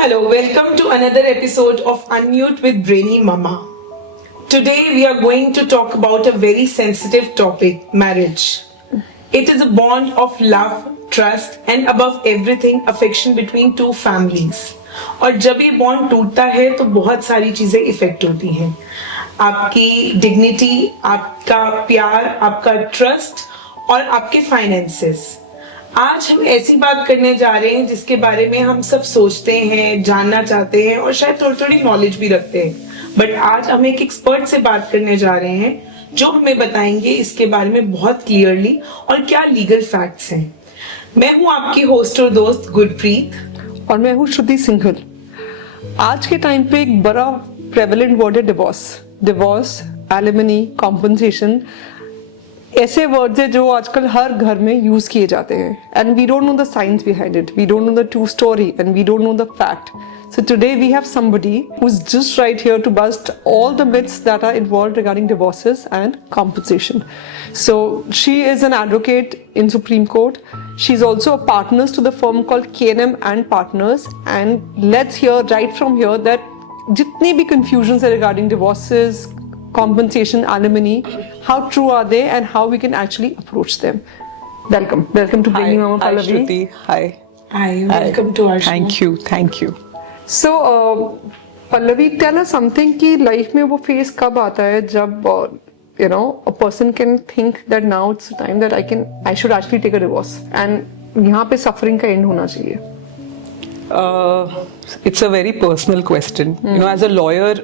Hello, welcome to another episode of Unmute with Brainy Mama. Today we are going to talk about a very sensitive topic, marriage. It is a bond of love, trust and above everything affection between two families. और जब ये bond टूटता है तो बहुत सारी चीजें effect होती हैं. आपकी डिग्निटी, आपका प्यार, आपका ट्रस्ट और आपके फाइनेंसेस. आज हम ऐसी बात करने जा रहे हैं जिसके बारे में हम सब सोचते हैं, जानना चाहते हैं और शायद थोड़ी थोड़ी नॉलेज भी रखते हैं. बट आज हम एक एक्सपर्ट से बात करने जा रहे हैं जो हमें बताएंगे इसके बारे में बहुत क्लियरली और क्या लीगल फैक्ट्स हैं. मैं हूं आपकी होस्ट और दोस्त गुरप्रीत और मैं हूं श्रुति सिंघल. आज के टाइम पे एक बड़ा प्रेवलेंट वर्ड है डिवोर्स, एलिमनी, कॉम्पनसेशन. ऐसे वर्ड्स हैं जो आजकल हर घर में यूज किए जाते हैं. And we don't know the science behind it, we don't know the true story and we don't know the fact. So today we have somebody who's just right here to bust all the myths that are involved regarding divorces and compensation. So she is an advocate in Supreme Court. She's also a partner to the firm called K&M and Partners. And let's hear right from here that jitni bhi confusions are regarding divorces, compensation, alimony, how true are they and how we can actually approach them. Welcome to Brainy Mama, Pallavi. Hi Shruti, hi. Hi, welcome to our show. Thank you. So, Pallavi, tell us something कि life में वो phase कब आता है जब a person can think that now it's the time that I should actually take a divorce and यहाँ पे suffering का end होना चाहिए. It's a very personal question. You know, as a lawyer,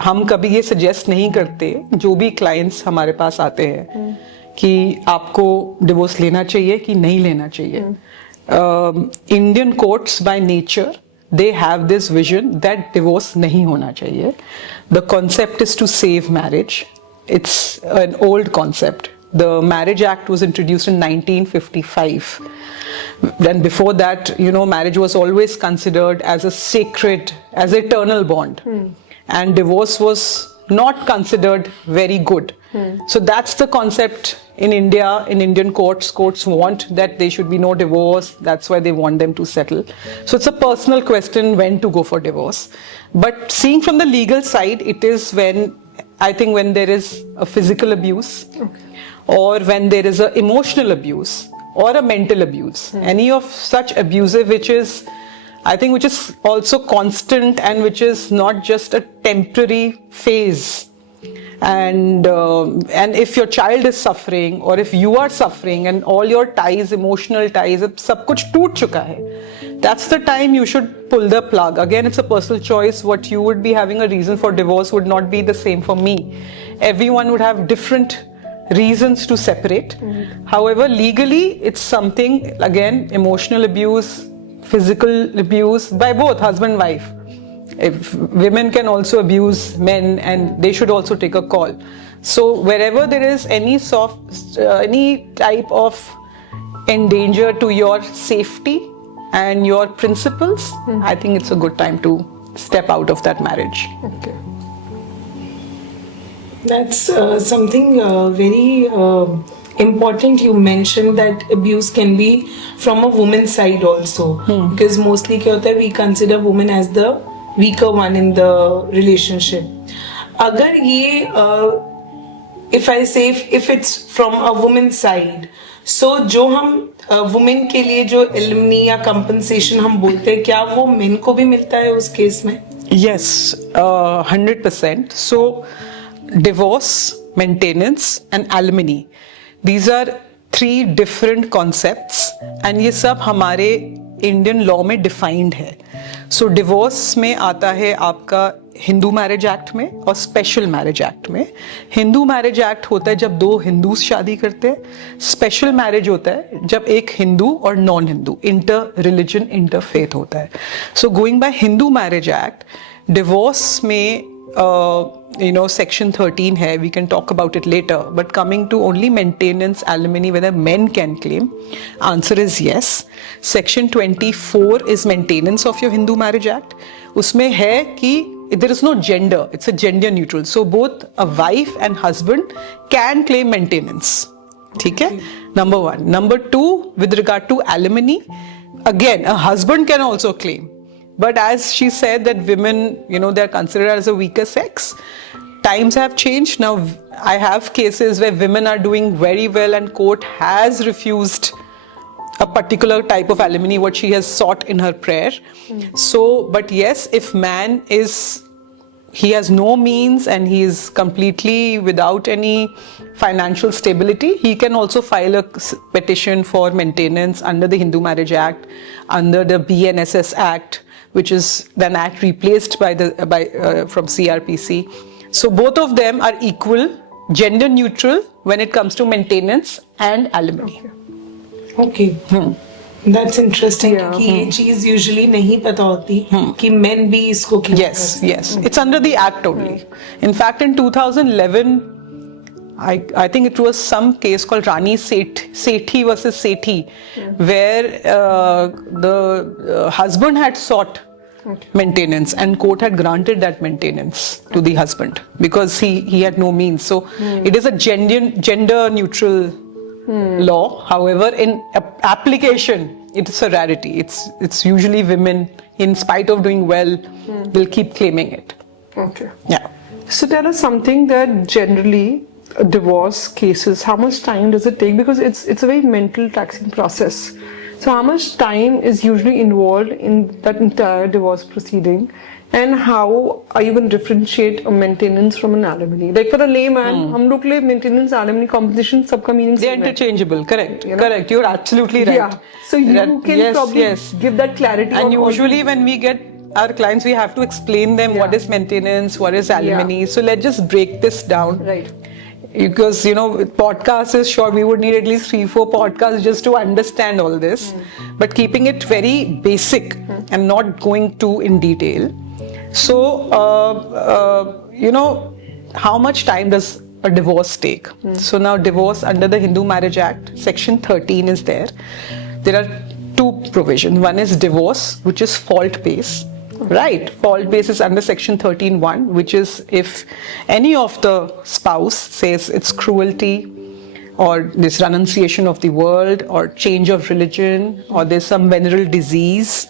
हम कभी ये suggest नहीं करते जो भी clients हमारे पास आते हैं कि आपको divorce लेना चाहिए कि नहीं लेना चाहिए. Indian courts by nature they have this vision that divorce nahi hona chahiye. The concept is to save marriage. It's an old concept. The Marriage Act was introduced in 1955. Then before that, marriage was always considered as a sacred, as an eternal bond. And divorce was not considered very good. So that's the concept in India, in Indian courts. Courts want that there should be no divorce. That's why they want them to settle. So it's a personal question when to go for divorce. But seeing from the legal side, it is when there is a physical abuse, or when there is an emotional abuse or a mental abuse. Any of such abusive which is also constant and which is not just a temporary phase. And if your child is suffering or if you are suffering and all your ties, emotional ties, सब कुछ टूट चुका है, that's the time you should pull the plug. Again, it's a personal choice. What you would be having a reason for divorce would not be the same for me. Everyone would have different reasons to separate. However, legally, it's something, again, emotional abuse, physical abuse by both husband and wife. If women can also abuse men and they should also take a call. So wherever there is any type of endanger to your safety and your principles, I think it's a good time to step out of that marriage. Okay. That's something very important. You mentioned that abuse can be from a woman's side also. Because mostly क्या होता है, we consider women as the weaker one in the relationship. अगर ये if it's from a woman's side, so जो हम women के लिए जो alimony या compensation हम बोलते हैं, क्या वो men को भी मिलता है उस केस में? Yes, 100%. So divorce, maintenance and alimony, these are three different concepts and ये सब हमारे इंडियन लॉ में डिफाइंड है. सो डिवोर्स में आता है आपका हिंदू मैरिज एक्ट में और स्पेशल मैरिज एक्ट में. हिंदू मैरिज एक्ट होता है जब दो हिंदूज शादी करते हैं. स्पेशल मैरिज होता है जब एक हिंदू और non Hindu inter religion inter faith होता है. So going by Hindu marriage act, divorce में section 13 hai, we can talk about it later, but coming to only maintenance, alimony, whether men can claim, answer is yes. Section 24 is maintenance of your Hindu marriage act. Usme hai ki there is no gender, it's a gender neutral, so both a wife and husband can claim maintenance. ठीक है, number one. Number two, with regard to alimony, again a husband can also claim. But as she said that women, they're considered as a weaker sex. Times have changed. Now, I have cases where women are doing very well and court has refused a particular type of alimony, what she has sought in her prayer. So, but yes, if man he has no means and he is completely without any financial stability, he can also file a petition for maintenance under the Hindu Marriage Act, under the BNSS Act, which is an act replaced by from CRPC. So both of them are equal, gender neutral when it comes to maintenance and alimony. Okay. That's interesting. Yeah. कि ये चीज usually नहीं पता होती कि men भी इसको क्यों Yes. It's under the act only. In fact, in 2011, I think it was some case called Rani Sethi versus Sethi, where the husband had sought maintenance and court had granted that maintenance to the husband because he had no means. So it is a gender neutral law. However, in application, it's a rarity. It's usually women, in spite of doing well, will keep claiming it. Okay. Yeah. So tell us something that generally divorce cases, how much time does it take? Because it's a very mental taxing process. So how much time is usually involved in that entire divorce proceeding? And how are you going to differentiate a maintenance from an alimony? Like for a layman, हम लोग के लिए maintenance, alimony, compensation, सबका meaning They're same है. interchangeable. Correct. Correct. You're absolutely right. Yeah. So you can probably give that clarity. And on usually when we get our clients, we have to explain them what is maintenance, what is alimony. So let's just break this down. Right. Because, podcast is short, we would need at least 3-4 podcasts just to understand all this. But keeping it very basic and not going too in detail. So, how much time does a divorce take? So now divorce under the Hindu Marriage Act, section 13 is there. There are two provisions. One is divorce, which is fault-based. Right, fault base is under section 13(1), which is if any of the spouse says it's cruelty or this renunciation of the world or change of religion or there's some venereal disease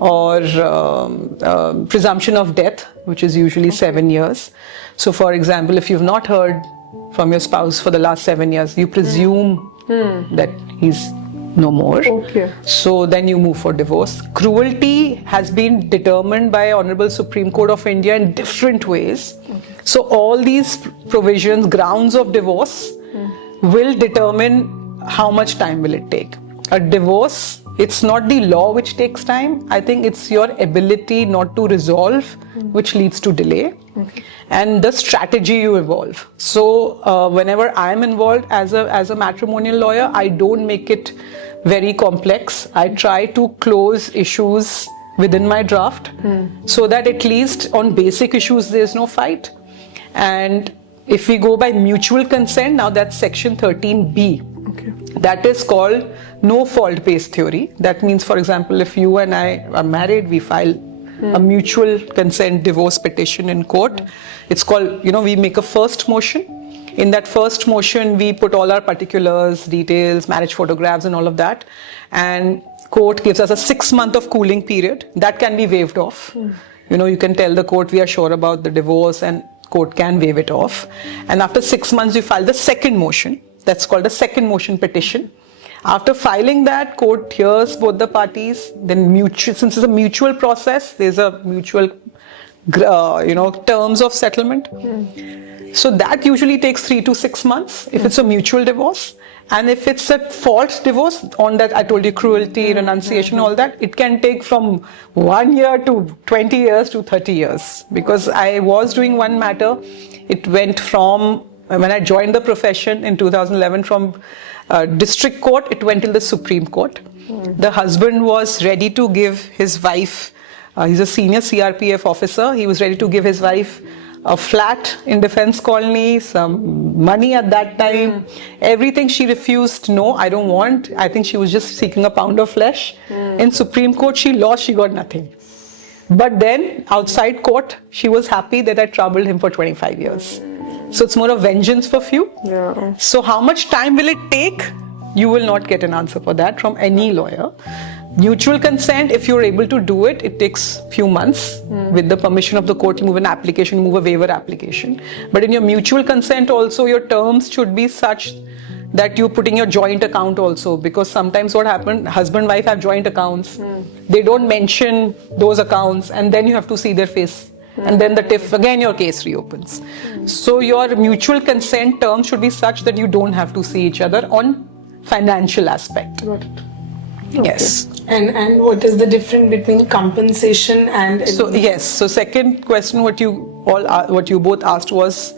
or presumption of death, which is usually 7 years. So for example, if you've not heard from your spouse for the last 7 years, you presume that he's no more. Okay. So then you move for divorce. Cruelty has been determined by Honorable Supreme Court of India in different ways. Okay. So all these provisions, grounds of divorce will determine how much time will it take. A divorce, it's not the law which takes time. I think it's your ability not to resolve which leads to delay. Okay. And the strategy you evolve. So whenever I'm involved as a matrimonial lawyer, I don't make it very complex. I try to close issues within my draft so that at least on basic issues there's no fight. And if we go by mutual consent, now that's section 13B. Okay. That is called no fault-based theory. That means, for example, if you and I are married, we file a mutual consent divorce petition in court. It's called, we make a first motion. In that first motion, we put all our particulars, details, marriage photographs and all of that. And court gives us a 6-month of cooling period. That can be waived off. You can tell the court we are sure about the divorce and court can waive it off. And after 6 months, you file the second motion. That's called a second motion petition. After filing that, court hears both the parties. Then since it's a mutual process, there's a mutual, terms of settlement. So that usually takes 3 to 6 months if it's a mutual divorce. And if it's a fault divorce, on that I told you cruelty, renunciation, all that, it can take from 1 year to 20 years to 30 years. Because I was doing one matter, it went from, when I joined the profession in 2011, from district court, it went till the Supreme Court. The husband was ready to give his wife, he's a senior CRPF officer, he was ready to give his wife a flat in Defense Colony, some money at that time, everything. She refused. No, I don't want. I think she was just seeking a pound of flesh. In Supreme Court, she lost, she got nothing. But then outside court, she was happy that I troubled him for 25 years. So it's more of vengeance for few. Yeah. So how much time will it take? You will not get an answer for that from any lawyer. Mutual consent, if you're able to do it, it takes few months. With the permission of the court, you move an application, you move a waiver application. But in your mutual consent also, your terms should be such that you put in your joint account also, because sometimes what happened, husband wife have joint accounts, they don't mention those accounts, and then you have to see their face, and then the TIF, again your case reopens. So your mutual consent terms should be such that you don't have to see each other on financial aspect. Got it. Yes. And what is the difference between compensation and So yes. So second question, what you both asked was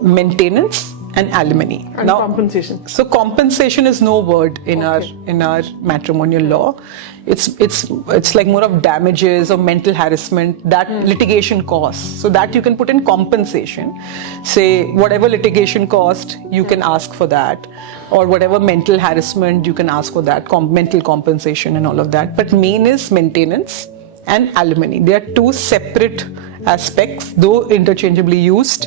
maintenance and alimony. And compensation. So compensation is no word in our matrimonial law. It's like more of damages or mental harassment, that litigation costs. So that you can put in compensation. Say whatever litigation cost, you can ask for that, or whatever mental harassment, you can ask for that, mental compensation and all of that. But main is maintenance and alimony. They are two separate aspects, though interchangeably used.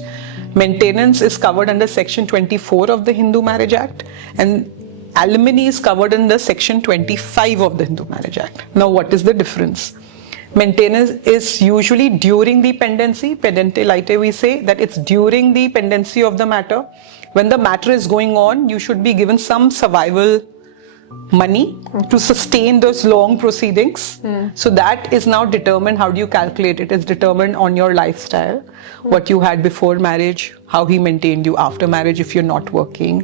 Maintenance is covered under Section 24 of the Hindu Marriage Act, and alimony is covered under Section 25 of the Hindu Marriage Act. Now, what is the difference? Maintenance is usually during the pendency, pendente lite we say, that it's during the pendency of the matter. When the matter is going on, you should be given some survival money to sustain those long proceedings. So that is now determined. How do you calculate it? It's determined on your lifestyle, what you had before marriage, how he maintained you after marriage if you're not working,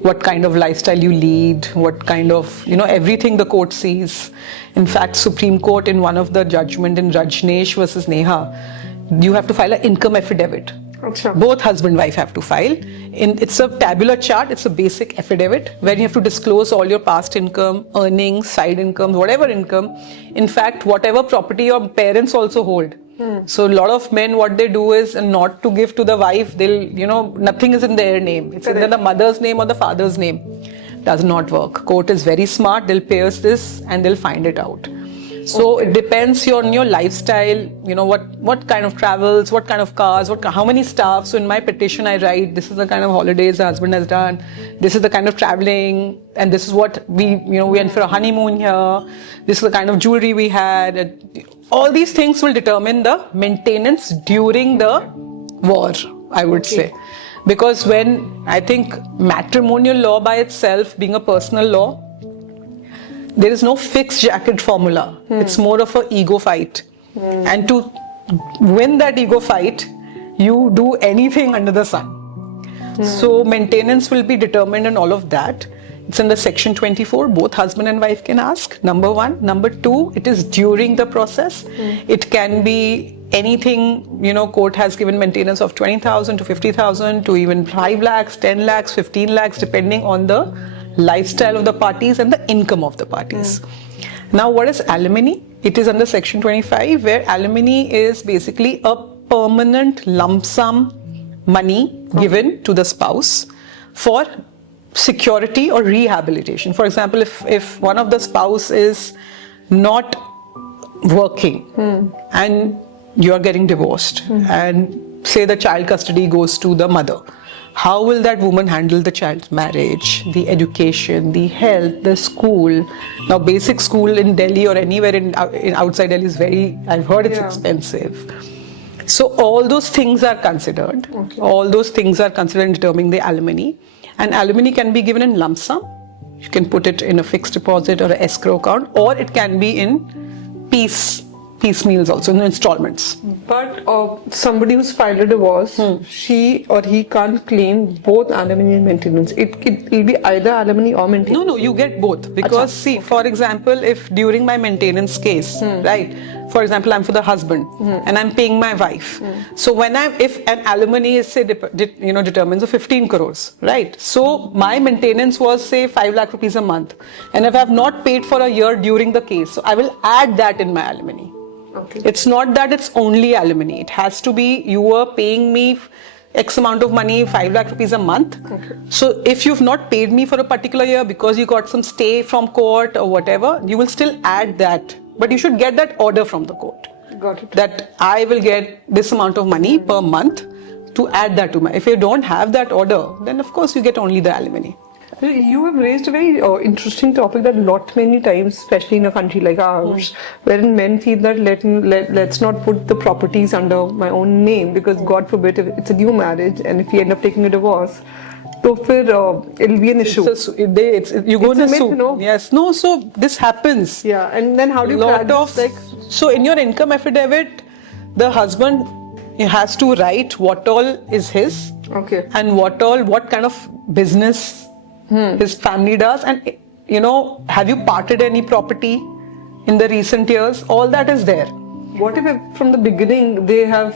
what kind of lifestyle you lead, what kind of, everything the court sees. In fact, Supreme Court in one of the judgment in Rajneesh versus Neha, you have to file an income affidavit. Both husband and wife have to file. It's a tabular chart, it's a basic affidavit where you have to disclose all your past income, earnings, side incomes, whatever income. In fact, whatever property your parents also hold. So a lot of men, what they do is not to give to the wife, they'll, nothing is in their name. It's either the mother's name or the father's name. Does not work. Court is very smart, they'll pierce this and they'll find it out. So it depends on your lifestyle, what kind of travels, what kind of cars, how many staff. So in my petition I write, this is the kind of holidays the husband has done, this is the kind of traveling, and this is what we went for a honeymoon here, this is the kind of jewelry we had. All these things will determine the maintenance during the war, I would say. Because when I think matrimonial law by itself being a personal law, there is no fixed jacket formula. It's more of an ego fight. And to win that ego fight, you do anything under the sun. So maintenance will be determined and all of that. It's under Section 24. Both husband and wife can ask. Number one. Number two, it is during the process. It can be anything, court has given maintenance of 20,000 to 50,000 to even 5 lakhs, 10 lakhs, 15 lakhs, depending on the lifestyle of the parties and the income of the parties. Now, what is alimony? It is under Section 25, where alimony is basically a permanent lump sum money given to the spouse for security or rehabilitation. For example, if one of the spouse is not working and you are getting divorced and say the child custody goes to the mother, how will that woman handle the child's marriage, the education, the health, the school? Now, basic school in Delhi or anywhere in outside Delhi is I've heard it's expensive. So all those things are considered. All those things are considered in determining the alimony. And alimony can be given in lump sum. You can put it in a fixed deposit or an escrow account, or it can be in piecemeals also, in installments. But somebody who's filed a divorce, she or he can't claim both alimony and maintenance. It will be either alimony or maintenance. No, you get both. Because see, for example, if during my maintenance case, right, for example, I'm for the husband and I'm paying my wife. So if an alimony is say determines of 15 crores, right? So my maintenance was say 5 lakh rupees a month, and if I have not paid for a year during the case, so I will add that in my alimony. It's not that it's only alimony. It has to be you are paying me X amount of money, 5 lakh rupees a month. So if you've not paid me for a particular year because you got some stay from court or whatever, you will still add that. But you should get that order from the court. Got it. That I will get this amount of money per month to add that to my. If you don't have that order, then of course you get only the alimony. You have raised a very interesting topic that many times, especially in a country like ours, wherein men feel that let's not put the properties under my own name because God forbid if it's a new marriage and if we end up taking a divorce, so it'll be an issue. You go It's in a a myth, suit. no? Yes, no. So this happens. Yeah, and then how do you Lot practice, of so in your income affidavit, the husband has to write what all is his, Okay. and what kind of business his family does, and have you parted any property in the recent years? All that is there. What if from the beginning they have,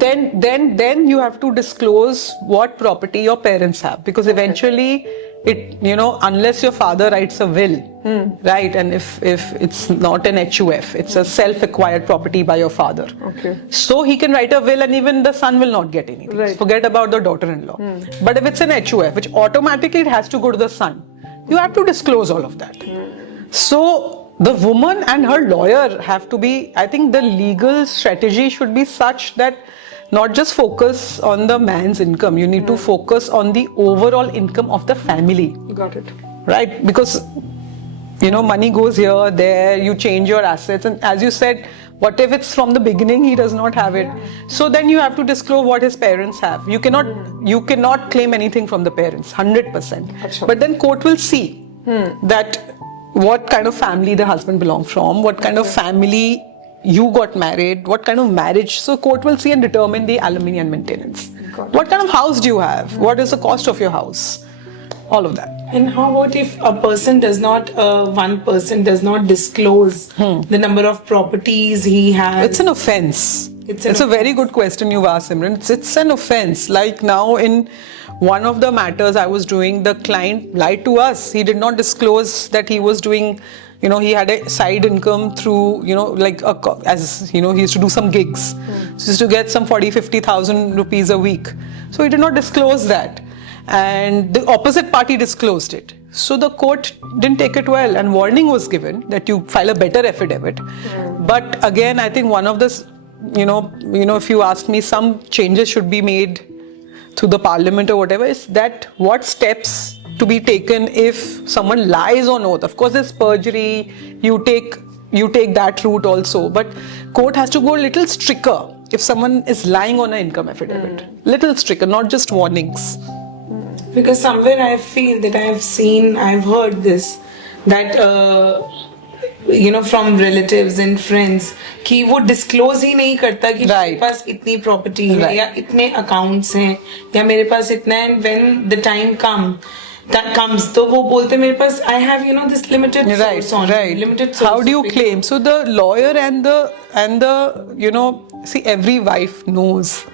Then you have to disclose what property your parents have, because eventually unless your father writes a will, right, and if it's not an HUF, it's a self-acquired property by your father, Okay. so he can write a will and even the son will not get anything. Right. Forget about the daughter-in-law. But if it's an HUF, which automatically it has to go to the son, you have to disclose all of that. So the woman and her lawyer have to be, I think the legal strategy should be such that not just focus on the man's income, you need to focus on the overall income of the family, got it. right? Because money goes here, there, you change your assets, and as you said, what if it's from the beginning he does not have it? So then you have to disclose what his parents have. You cannot claim anything from the parents, 100%. Achha. But then court will see that what kind of family the husband belongs from, what kind of family you got married, what kind of marriage. So court will see and determine the alimony and maintenance. Got it. What kind of house do you have? What is the cost of your house? All of that. And how about if one person does not disclose the number of properties he has? It's an offense. It's a very good question you've asked, Simran. It's an offense. Like now in one of the matters I was doing, the client lied to us. He did not disclose that he was doing, he had a side income through, he used to do some gigs. So he used to get some 40,000-50,000 rupees a week. So he did not disclose that. And the opposite party disclosed it. So the court didn't take it well, and warning was given that you file a better affidavit. But again, I think one of the, if you ask me, some changes should be made to the parliament or whatever, is that what steps to be taken if someone lies on oath. Of course, there's perjury, you take that route also, but court has to go a little stricter if someone is lying on an income affidavit. Little stricter, not just warnings. Because somewhere I feel that I've heard this, that from relatives and friends, कि वो disclose ही नहीं करता कि मेरे पास इतनी property है, या इतने accounts हैं, या मेरे पास इतना है, and when the time comes, तो वो बोलते मेरे पास I have this limited source on limited source. How do you claim? So the lawyer and the see, every wife knows.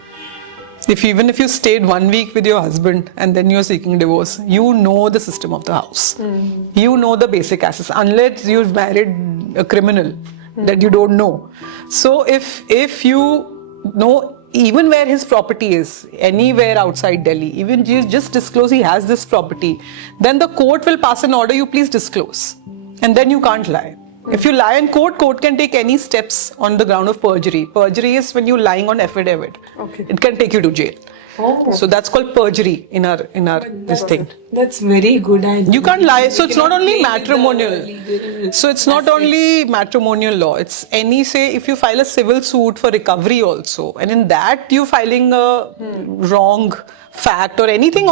Even if you stayed 1 week with your husband and then you're seeking divorce, you know the system of the house. You know the basic assets, unless you've married a criminal that you don't know. So if you know even where his property is, anywhere outside Delhi, even you just disclose he has this property, then the court will pass an order, you please disclose. And then you can't lie. If you lie in court, court can take any steps on the ground of perjury. Perjury is when you're lying on affidavit. Okay. It can take you to jail. Oh. So that's called perjury in our this thing. That's very good idea. You can't lie. So it's not only play with the matrimonial. legal So it's not only matrimonial law. It's if you file a civil suit for recovery also, and in that you're filing a wrong fact or anything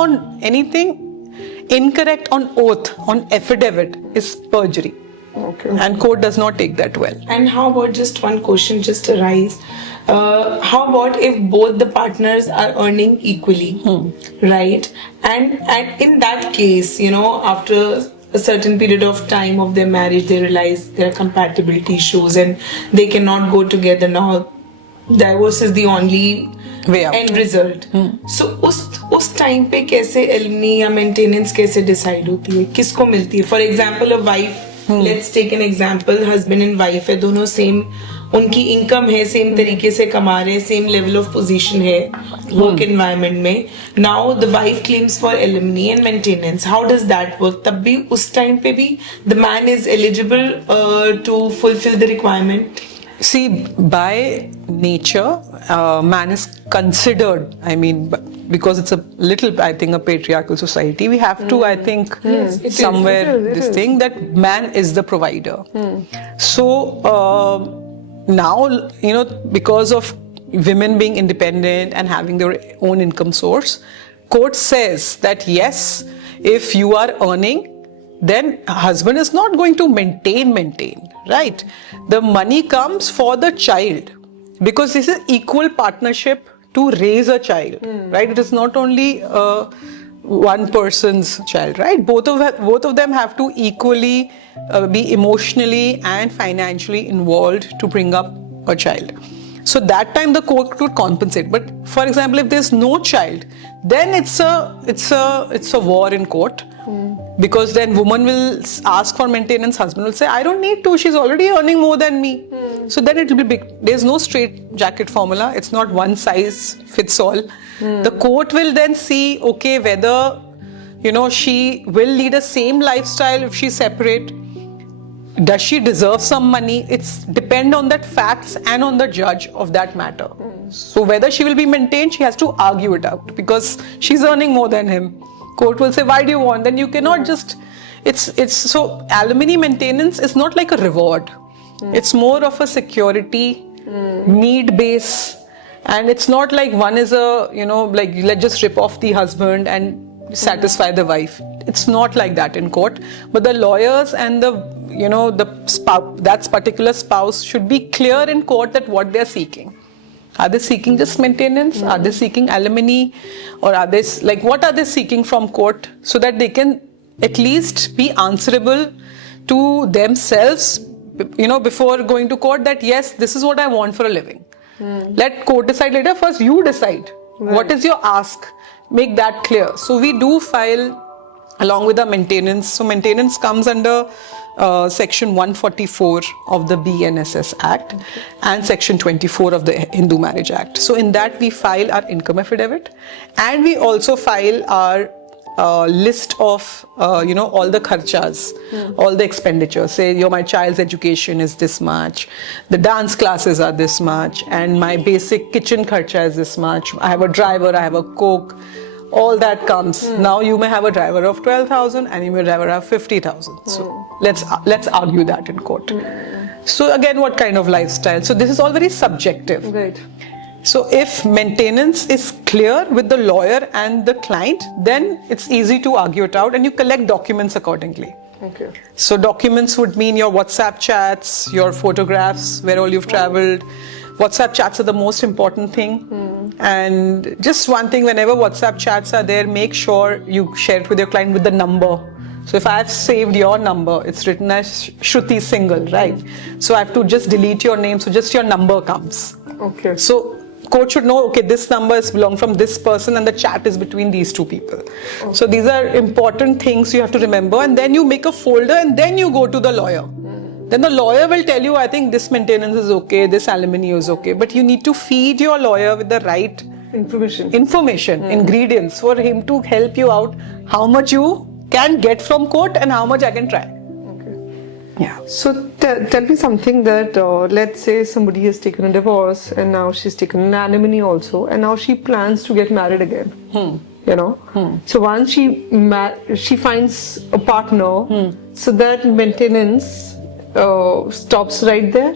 incorrect on oath, on affidavit, is perjury. Okay. And court does not take that well. And how about, just one question just arise, how about if both the partners are earning equally, right? And in that case, after a certain period of time of their marriage, they realize there are compatibility issues and they cannot go together now. Divorce is the only way out. end result. So उस time पे कैसे alimony या maintenance कैसे decide होती है, किसको मिलती है? For example a wife, let's take an example, husband and wife है, दोनों सेम, उनकी इनकम है, सेम तरीके से कमा रहे हैं, सेम लेवल ऑफ पोजीशन है वर्क एनवायरनमेंट में. Now the wife claims for alimony and maintenance. How does that work? तब भी उस टाइम पे भी the man is eligible to fulfil the requirement? See, by nature, man is considered, because it's a little, I think, a patriarchal society, we have to, I think, somewhere It this is. thing that man is the provider. So now, you know, because of women being independent and having their own income source, court says that yes, if you are earning, then husband is not going to maintain, right? The money comes for the child, because this is equal partnership to raise a child, right? It is not only one person's child, right? Both of them have to equally be emotionally and financially involved to bring up a child. So that time the court could compensate. But for example, if there's no child, then it's a war in court. Because then woman will ask for maintenance, husband will say, I don't need to, she's already earning more than me. So then it will be big. There's no straight jacket formula. It's not one size fits all. The court will then see, okay, whether, you know, she will lead a same lifestyle if she's separate. Does she deserve some money? It's depend on that facts and on the judge of that matter. So whether she will be maintained, she has to argue it out, because she's earning more than him. Court will say, why do you want? Then you cannot just, it's so alimony maintenance is not like a reward. It's more of a security, need base. And it's not like one is a, you know, like let's just rip off the husband and satisfy the wife. It's not like that in court. But the lawyers and the, you know, the spouse, that particular spouse should be clear in court that what they're seeking. Are they seeking just maintenance? Are they seeking alimony? Or are they, like, what are they seeking from court, so that they can at least be answerable to themselves, you know, before going to court, that yes, this is what I want for a living. Let court decide later. First you decide. What is your ask? Make that clear. So we do file along with the maintenance. So maintenance comes under section 144 of the BNSS Act and section 24 of the Hindu Marriage Act. So in that we file our income affidavit, and we also file our list of you know, all the kharchas, all the expenditures. Say my child's education is this much, the dance classes are this much, and my basic kitchen kharcha is this much. I have a driver, I have a cook. All that comes. Now you may have a driver of 12,000 and you may driver have 50,000. So let's argue that in court. So again, what kind of lifestyle? So this is all very subjective. Right. So if maintenance is clear with the lawyer and the client, then it's easy to argue it out, and you collect documents accordingly. Okay. So documents would mean your WhatsApp chats, your photographs, where all you've traveled. WhatsApp chats are the most important thing. And just one thing, whenever WhatsApp chats are there, make sure you share it with your client with the number. So if I've saved your number, it's written as Shruti Single, right? So I have to just delete your name, so just your number comes. Okay. So court should know, okay, this number is belong from this person and the chat is between these two people. Okay. So these are important things you have to remember, and then you make a folder and then you go to the lawyer. Then the lawyer will tell you, I think this maintenance is okay, this alimony is okay, but you need to feed your lawyer with the right Information. ingredients for him to help you out how much you can get from court and how much I can try. Okay. Yeah. So tell me something that, let's say somebody has taken a divorce and now she's taken an alimony also, and now she plans to get married again. You know, so once she finds a partner, so that maintenance stops right there.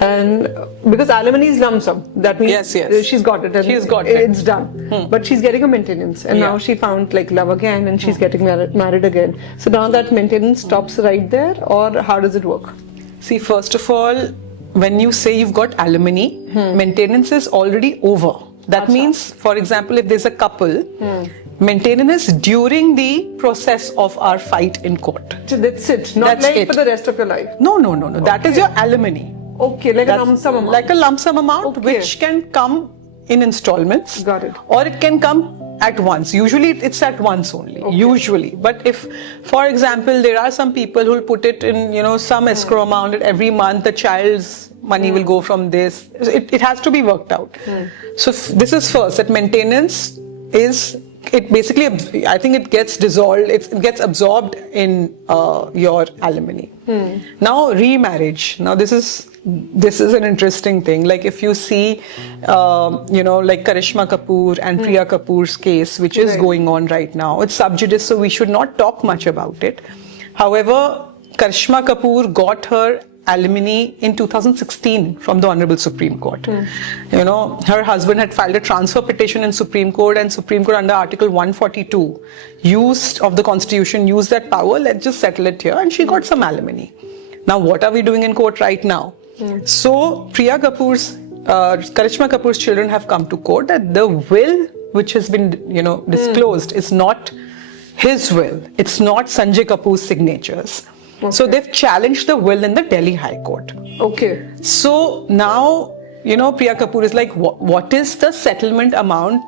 And because alimony is lump sum, that means Yes. she's got it. And She's got it. It's done. But she's getting a maintenance, and now she found like love again, and she's getting married again. So now that maintenance stops right there, or how does it work? See, first of all, when you say you've got alimony, maintenance is already over. That means, for example, if there's a couple, maintenance is during the process of our fight in court. So that's it. Not That's like it. for the rest of your life. No. That is your alimony. Okay, like a lump sum amount. Like a lump sum amount, Okay. which can come in installments. Got it. Or it can come at once. Usually it's at once only. Okay. Usually. But if, for example, there are some people who will put it in, you know, some escrow amount, that every month the child's money will go from this. It has to be worked out. So this is first, that maintenance is it basically, I think it gets dissolved, it gets absorbed in your alimony. Now, remarriage. Now, this is an interesting thing. Like if you see, like Karishma Kapoor and Priya Kapoor's case, which is going on right now. It's sub judice, so we should not talk much about it. However, Karishma Kapoor got her alimony in 2016 from the Honorable Supreme Court. Her husband had filed a transfer petition in Supreme Court, and Supreme Court under Article 142 of the Constitution used that power. Let's just settle it here, and she got some alimony. Now, what are we doing in court right now? So, Karishma Kapoor's children have come to court that the will which has been, disclosed is not his will. It's not Sanjay Kapoor's signatures. Okay. So they've challenged the will in the Delhi High Court. Okay. So now, Priya Kapoor is like, what is the settlement amount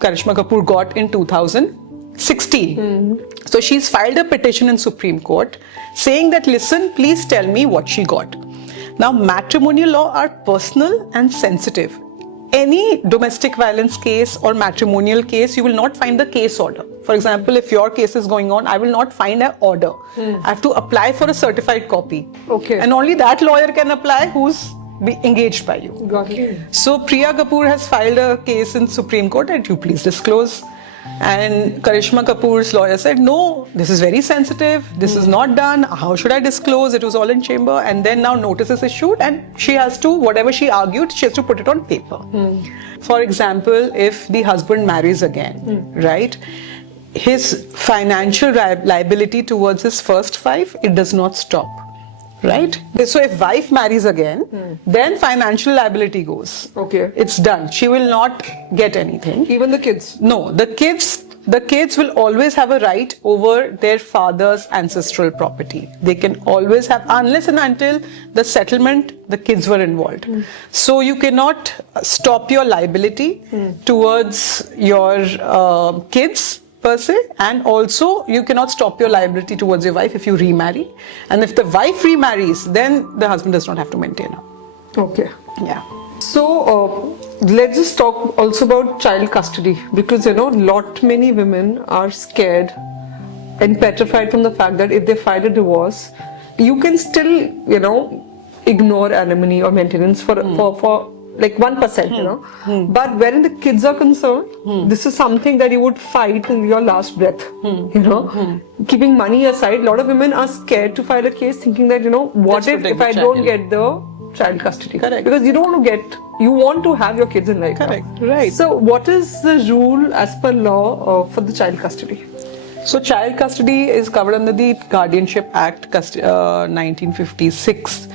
Karishma Kapoor got in 2016? So she's filed a petition in Supreme Court saying that, listen, please tell me what she got. Now, matrimonial law are personal and sensitive. Any domestic violence case or matrimonial case, you will not find the case order. For example, if your case is going on, I will not find an order. I have to apply for a certified copy. Okay. And only that lawyer can apply who's engaged by you. Got it. So Priya Kapoor has filed a case in Supreme Court that you please disclose. And Karishma Kapoor's lawyer said, no, this is very sensitive. This is not done. How should I disclose? It was all in chamber. And then now notice is issued, and she has to, whatever she argued, she has to put it on paper. For example, if the husband marries again, right? His financial liability towards his first wife, it does not stop. Right? So if wife marries again, then financial liability goes. Okay. It's done. She will not get anything. Even the kids? No. The kids will always have a right over their father's ancestral property. They can always have, unless and until the settlement, the kids were involved. So you cannot stop your liability towards your kids per se, and also you cannot stop your liability towards your wife if you remarry. And if the wife remarries, then the husband does not have to maintain her. Okay. Yeah. So let's just talk also about child custody, because many women are scared and petrified from the fact that if they file a divorce, you can still ignore alimony or maintenance for like 1%, but wherein the kids are concerned, this is something that you would fight till your last breath. Keeping money aside, a lot of women are scared to file a case, thinking that what if I don't get the child custody? Correct. Because you want to have your kids in life. Correct. Right. So what is the rule as per law for the child custody? So child custody is covered under the Guardianship Act 1956,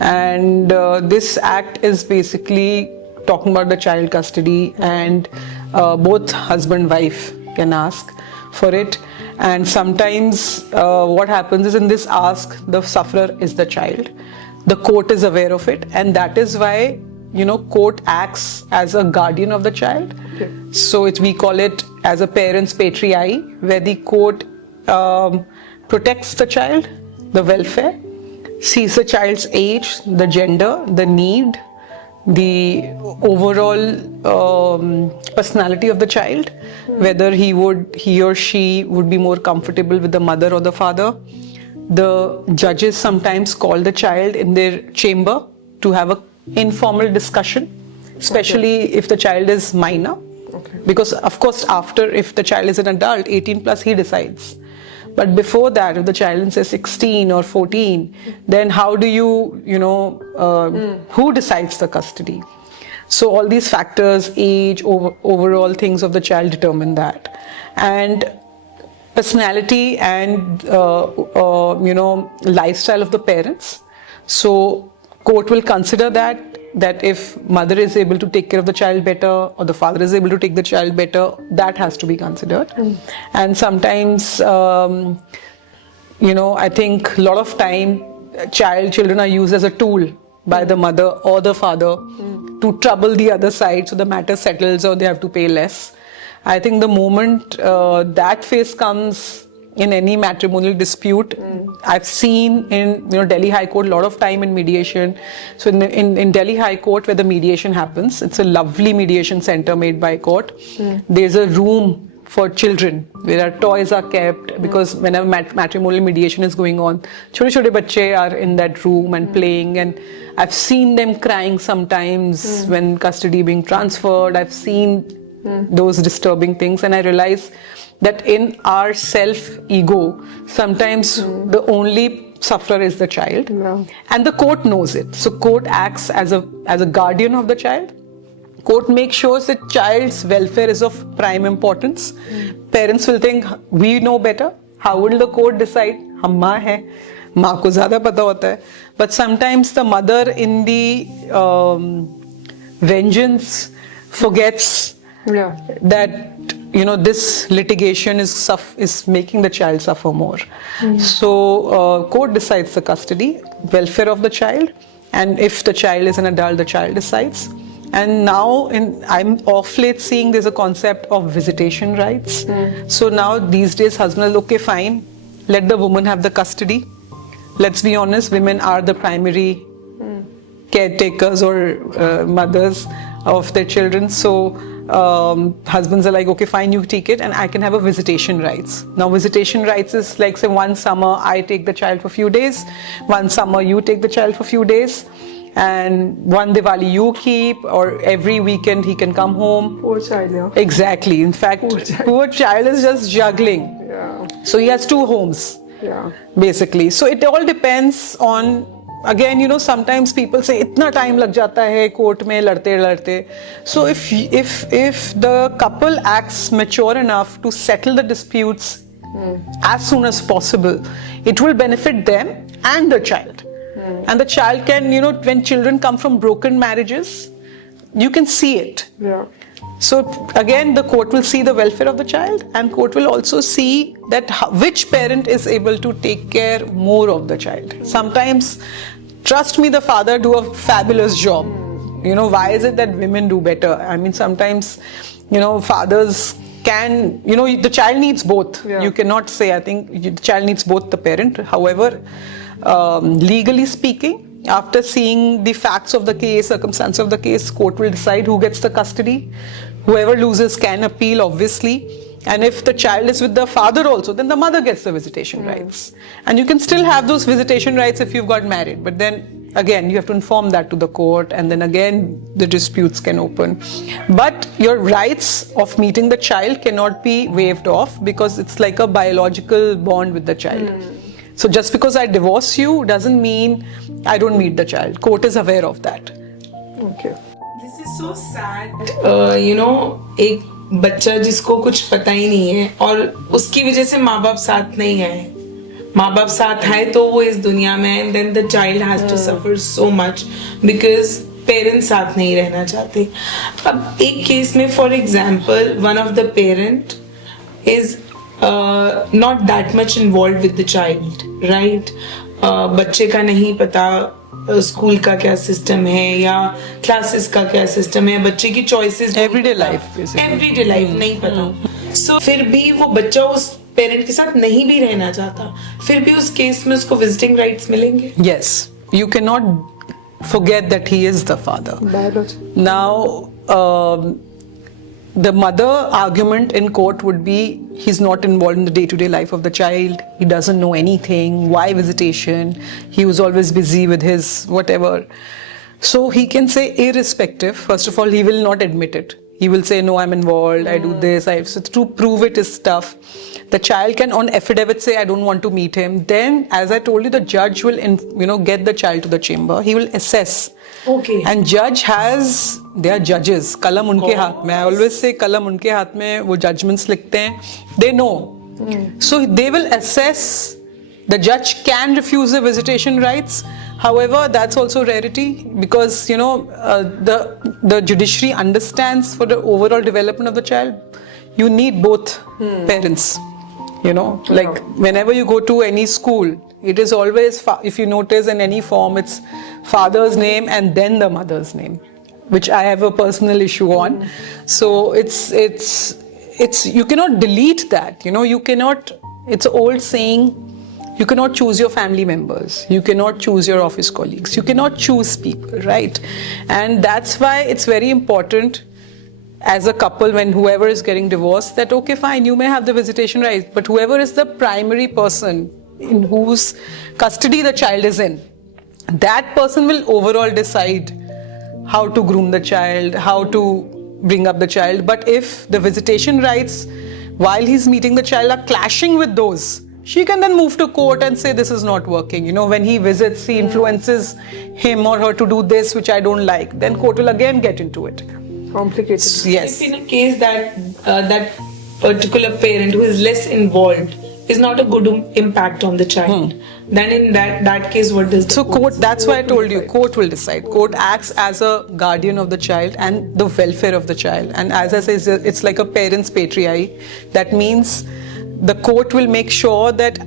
and this act is basically talking about the child custody, and both husband and wife can ask for it. And sometimes what happens is, in this ask, the sufferer is the child. The court is aware of it, and that is why court acts as a guardian of the child. Okay. So we call it as a parent's patriae, where the court protects the child, the welfare, sees the child's age, the gender, the need, the overall personality of the child, whether he or she would be more comfortable with the mother or the father. The judges sometimes call the child in their chamber to have an informal discussion, especially if the child is minor. Okay. Because of course, if the child is an adult, 18 plus, he decides. But before that, if the child is say 16 or 14, then how do who decides the custody? So all these factors, age, overall things of the child determine that. And personality and lifestyle of the parents. So court will consider that if mother is able to take care of the child better, or the father is able to take the child better, that has to be considered. And sometimes I think a lot of time children are used as a tool by the mother or the father to trouble the other side, so the matter settles or they have to pay less. I think the moment that phase comes in any matrimonial dispute, I've seen in Delhi High Court a lot of time in mediation. So in Delhi High Court, where the mediation happens, it's a lovely mediation center made by court. There's a room for children, where our toys are kept, because whenever matrimonial mediation is going on, छोटे बच्चे are in that room and playing, and I've seen them crying sometimes when custody being transferred. I've seen those disturbing things, and I realize that in our self-ego, sometimes the only sufferer is the child, and the court knows it. So court acts as a guardian of the child. Court makes sure that child's welfare is of prime importance. Parents will think, we know better. How will the court decide? हम माँ हैं, माँ को ज़्यादा पता होता है. But sometimes the mother in the vengeance forgets that this litigation is making the child suffer more. So court decides the custody, welfare of the child, and if the child is an adult, the child decides. And now I'm off late seeing there's a concept of visitation rights. So now these days husband is okay, fine, let the woman have the custody. Let's be honest, women are the primary caretakers or mothers of their children. So husbands are like, okay, fine, you take it, and I can have a visitation rights. Now visitation rights is like, say, one summer I take the child for a few days, one summer you take the child for a few days, and one Diwali you keep, or every weekend he can come home. Poor child, yeah. Exactly. In fact, poor child is just juggling. Yeah. So he has two homes. Yeah. Basically. So it all depends on, again, sometimes people say itna time lag jata hai court mein ladte. So if the couple acts mature enough to settle the disputes as soon as possible, it will benefit them and the child. And the child can, when children come from broken marriages, you can see it. Yeah. So again, the court will see the welfare of the child, and court will also see that which parent is able to take care more of the child. Sometimes, trust me, the father do a fabulous job. Why is it that women do better? I mean, sometimes, fathers can, the child needs both. Yeah. You cannot say, I think the child needs both the parent. However, legally speaking, after seeing the facts of the case, circumstance of the case, court will decide who gets the custody. Whoever loses can appeal, obviously. And if the child is with the father also, then the mother gets the visitation rights. And you can still have those visitation rights if you've got married. But then, again, you have to inform that to the court, and then again, the disputes can open. But your rights of meeting the child cannot be waived off, because it's like a biological bond with the child. So just because I divorce you doesn't mean I don't meet the child. Court is aware of that. Okay. This is so sad. एक बच्चा जिसको कुछ पता ही नहीं है और उसकी वजह से माँ बाप साथ नहीं है. माँ बाप साथ है तो वो इस दुनिया में, and then the child has to suffer so much because parents साथ नहीं रहना चाहते. अब एक केस में, for example, one of the parent is not that much involved with the child, right? बच्चे का नहीं पता स्कूल का क्या सिस्टम है या क्लासेस का क्या सिस्टम है, बच्चे की चॉइसेस, एवरीडे लाइफ नहीं पता. सो फिर भी वो बच्चा उस पेरेंट के साथ नहीं भी रहना चाहता, फिर भी उस केस में उसको विजिटिंग राइट्स मिलेंगे. Yes, you cannot forget that he is the father. Now, the mother argument in court would be he's not involved in the day-to-day life of the child, he doesn't know anything, why visitation, he was always busy with his whatever. So he can say, irrespective, first of all, he will not admit it. He will say, no, I'm involved, I do this. So to prove it is tough. The child can on affidavit say, I don't want to meet him. Then, as I told you, the judge will get the child to the chamber. He will assess. Okay. And judge has, they are judges. Kalam unke haath mein. I always say kalam unke haath mein, wo judgments likhte hain. They know. So they will assess. The judge can refuse the visitation rights. However, that's also rarity because, the judiciary understands for the overall development of the child, you need both parents. Like whenever you go to any school, it is always, if you notice in any form, it's father's name and then the mother's name, which I have a personal issue on. So it's you cannot delete that. You cannot, it's an old saying, you cannot choose your family members. You cannot choose your office colleagues. You cannot choose people, right? And that's why it's very important. as a couple, when whoever is getting divorced, that okay, fine, you may have the visitation rights, but whoever is the primary person in whose custody the child is in, that person will overall decide how to groom the child, how to bring up the child. But if the visitation rights while he's meeting the child are clashing with those, she can then move to court and say this is not working. When he visits, he influences him or her to do this which I don't like. Then court will again get into it. Complicated. Yes. If in a case that that particular parent who is less involved is not a good impact on the child, then in that case, what does the So court, that's why I told you, court will decide. Court acts as a guardian of the child and the welfare of the child. And as I say, it's like a parent's patriarchy. That means the court will make sure that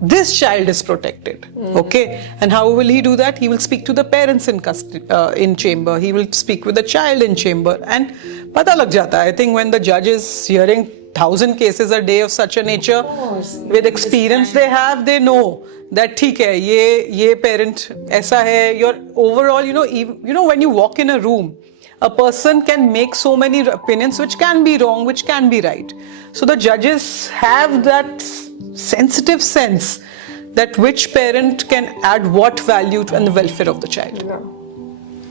this child is protected. Okay? And how will he do that? He will speak to the parents in custody, in chamber. He will speak with the child in chamber. And pata lag jata. I think when the judge is hearing 1,000 cases a day of such a nature, with experience they have, they know that ठीक है, ये parent ऐसा है. Your overall, when you walk in a room, a person can make so many opinions which can be wrong, which can be right. So the judges have that sensitive sense that which parent can add what value to and the welfare of the child.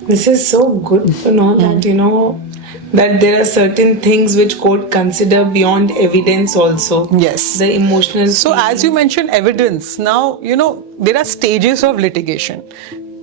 This is so good to know that, that there are certain things which court consider beyond evidence also. Yes. The emotional. So as you mentioned evidence, now, there are stages of litigation.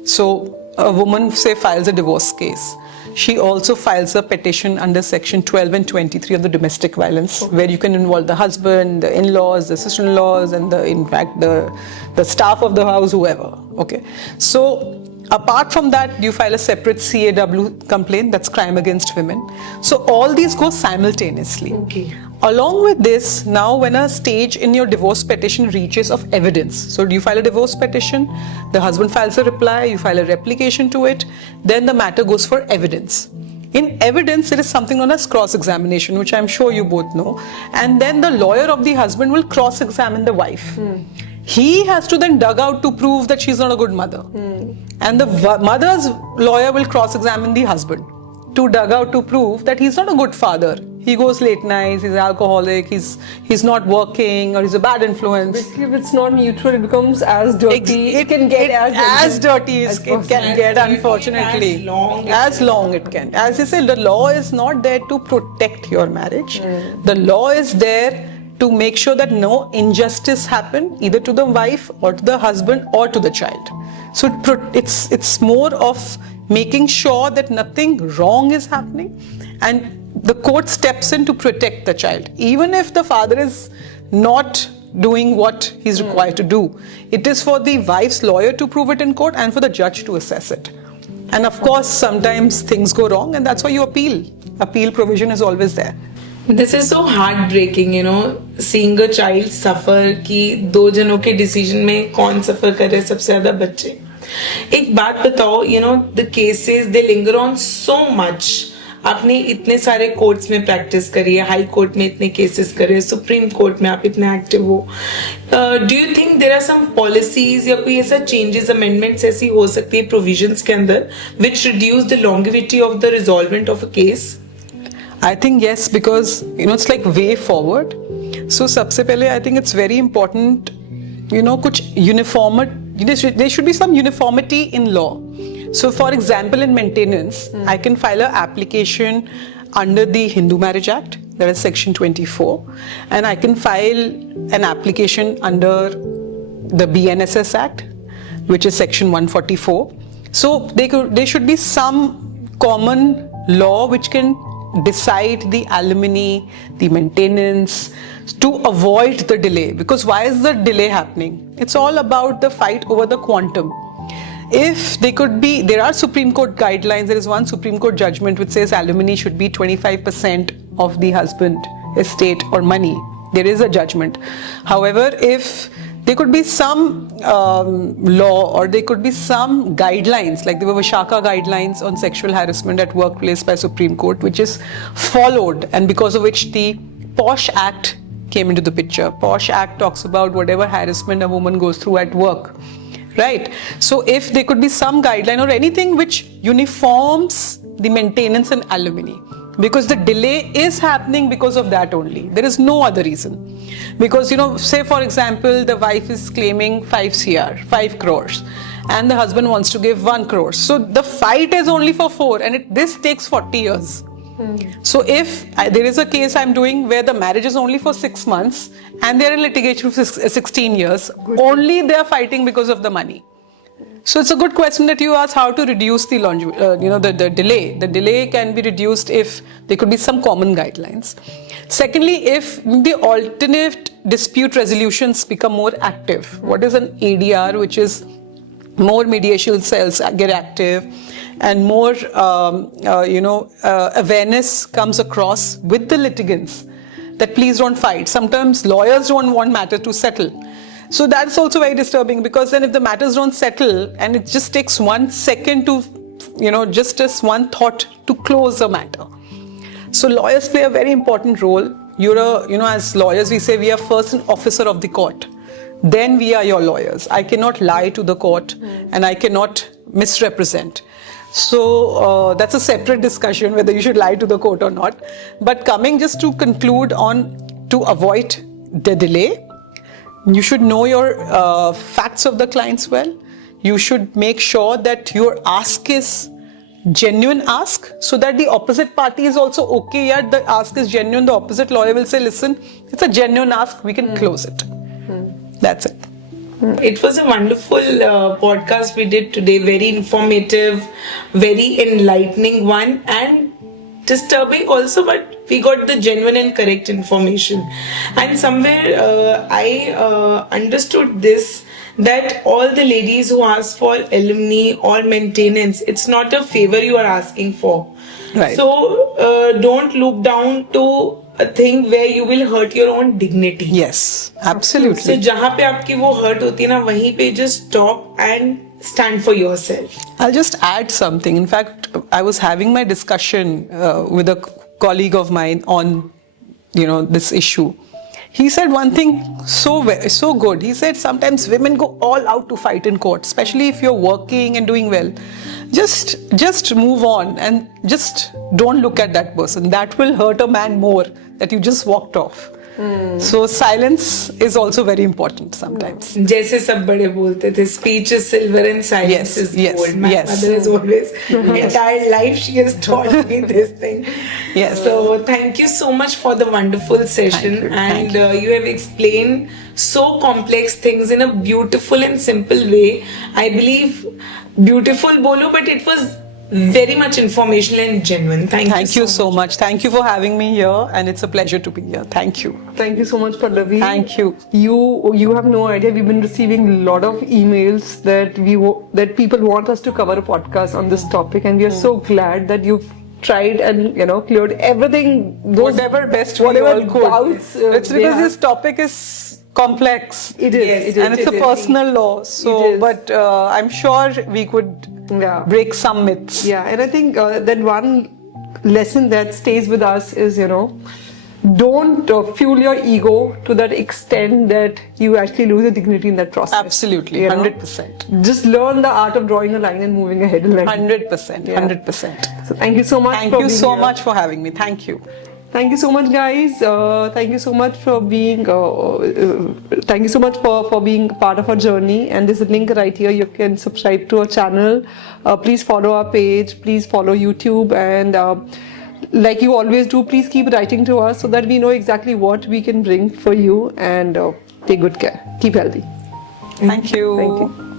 So a woman, say, files a divorce case. She also files a petition under section 12 and 23 of the domestic violence, where you can involve the husband, the in-laws, the sister-in-laws, and the staff of the house, whoever. Okay. So apart from that, you file a separate CAW complaint, that's crime against women. So all these go simultaneously. Okay. Along with this, now when a stage in your divorce petition reaches of evidence, so you file a divorce petition, the husband files a reply, you file a replication to it, then the matter goes for evidence. In evidence, there is something known as cross-examination, which I'm sure you both know. And then the lawyer of the husband will cross-examine the wife. He has to then dug out to prove that she's not a good mother. And the mother's lawyer will cross-examine the husband to dug out to prove that he's not a good father. He goes late nights, he's alcoholic, he's not working, or he's a bad influence. If it's not neutral, it becomes as dirty. It can get as dirty as it can get, unfortunately. As long it can. As you said, the law is not there to protect your marriage. The law is there to make sure that no injustice happen either to the wife or to the husband or to the child. So it's more of making sure that nothing wrong is happening, and the court steps in to protect the child. Even if the father is not doing what he's required to do, it is for the wife's lawyer to prove it in court and for the judge to assess it. And of course, sometimes things go wrong, and that's why you appeal. Appeal provision is always there. This is so heartbreaking, seeing a child suffer कि दो जनों के decision में कौन suffer कर रहे सबसे ज़्यादा बच्चे. एक बात बताओ, the cases they linger on so much. आपने इतने सारे कोर्ट्स में प्रैक्टिस करी है, हाई कोर्ट में इतने केसेस करे, सुप्रीम कोर्ट में आप इतने एक्टिव हो. Do you think there are some policies या कोई ऐसा चेंजेस अमेंडमेंट्स ऐसी हो सकती है प्रोविजंस के अंदर which reduce the longevity of the resolvement of a case? I think yes, because it's like way forward. So सबसे पहले I think it's very important, कुछ there should be some uniformity in law. So for example, in maintenance, I can file an application under the Hindu Marriage Act, that is section 24, and I can file an application under the BNSS Act, which is section 144. So there should be some common law which can decide the alimony, the maintenance, to avoid the delay. Because why is the delay happening? It's all about the fight over the quantum. If there are Supreme Court guidelines. There is one Supreme Court judgment which says alimony should be 25% of the husband estate or money. There is a judgment. However, if there could be some law or there could be some guidelines, like there were Vishaka guidelines on sexual harassment at workplace by Supreme Court, which is followed, and because of which the POSH Act came into the picture. POSH Act talks about whatever harassment a woman goes through at work. Right? So if there could be some guideline or anything which uniforms the maintenance and alimony, because the delay is happening because of that only. There is no other reason. Because, say for example, the wife is claiming 5 crores, and the husband wants to give 1 crore. So the fight is only for 4, and this takes 40 years. So if there is a case I'm doing where the marriage is only for 6 months and they're in litigation for 16 years, only they're fighting because of the money. So it's a good question that you asked, how to reduce the the delay. The delay can be reduced if there could be some common guidelines. Secondly, if the alternate dispute resolutions become more active. What is an ADR, which is more mediation cells get active, and more awareness comes across with the litigants that please don't fight. Sometimes lawyers don't want matter to settle. So that's also very disturbing, because then if the matters don't settle and it just takes 1 second to, just as one thought to close a matter. So lawyers play a very important role. As lawyers, we say we are first an officer of the court. Then we are your lawyers. I cannot lie to the court and I cannot misrepresent. So that's a separate discussion whether you should lie to the court or not. But coming just to conclude on to avoid the delay, you should know your facts of the clients well. You should make sure that your ask is genuine ask, so that the opposite party is also okay. Yeah, the ask is genuine. The opposite lawyer will say, listen, it's a genuine ask. We can close it. That's it. It was a wonderful podcast we did today. Very informative, very enlightening one, and disturbing also, but we got the genuine and correct information. And somewhere I understood this, that all the ladies who ask for alimony or maintenance, it's not a favor you are asking for. Right. So don't look down to a thing where you will hurt your own dignity. Yes, absolutely. So जहाँ पे आपकी वो hurt होती है ना, वहीं पे just stop and stand for yourself. I'll just add something. In fact, I was having my discussion with a colleague of mine on, this issue. He said one thing so good. He said sometimes women go all out to fight in court, especially if you're working and doing well. Just move on and just don't look at that person. That will hurt a man more, that you just walked off. So silence is also very important sometimes. जैसे सब बड़े बोलते थे, speech is silver and silence is gold. My mother has always, entire life she has taught me this thing. Yes. So thank you so much for the wonderful session. Thank you. You have explained so complex things in a beautiful and simple way. I believe beautiful bolo, but it was very much informational and genuine. Thank you so much. Thank you for having me here, and it's a pleasure to be here. Thank you. Thank you so much, Pallavi. Thank you. You have no idea. We've been receiving a lot of emails that people want us to cover a podcast on this topic, and we are so glad that you've tried and cleared everything. Whatever best we all could. Doubts, it's because this topic is complex. It is, and it's a personal law. So, but I'm sure we could break some myths. Yeah, and I think that one lesson that stays with us is, don't fuel your ego to that extent that you actually lose your dignity in that process. Absolutely, 100%. Just learn the art of drawing a line and moving ahead in life. 100%, 100%. So thank you so much. Thank you so much for having me. Thank you. Thank you so much, guys. Thank you so much for being. Thank you so much for being part of our journey. And there's a link right here. You can subscribe to our channel. Please follow our page. Please follow YouTube. And like you always do, please keep writing to us so that we know exactly what we can bring for you. And take good care. Keep healthy. Thank you. Thank you.